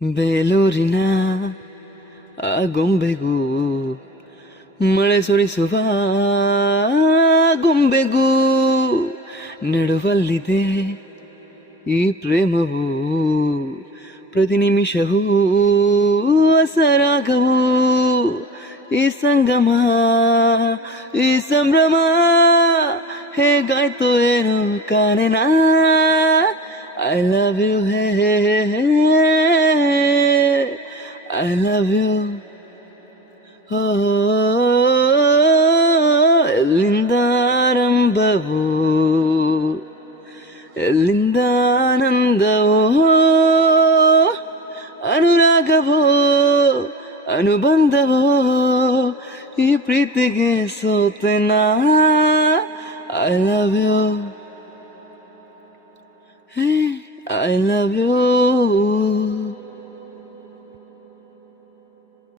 ಬೇಲೂರಿನ ಆ ಗೊಂಬೆಗೂ ಮಳೆ ಸುರಿಸುವ ಗೊಂಬೆಗೂ ನಡುವಲ್ಲಿದೆ ಈ ಪ್ರೇಮವು ಪ್ರತಿ ನಿಮಿಷವೂ ಅಸರಾಗವು ಈ ಸಂಗಮ ಈ ಸಂಭ್ರಮ ಹೇಗಾಯ್ತು ಏನು ಕಾಣೆನಾ I love you hey I love you ಎಲ್ಲಿಂದ ಆರಂಭವೋ ಎಲ್ಲಿಂದ ಆನಂದವೋ ಅನುರಾಗವೋ ಅನುಬಂಧವೋ ಈ ಪ್ರೀತಿಗೆ ಸೋತೆನಾ I love you I love you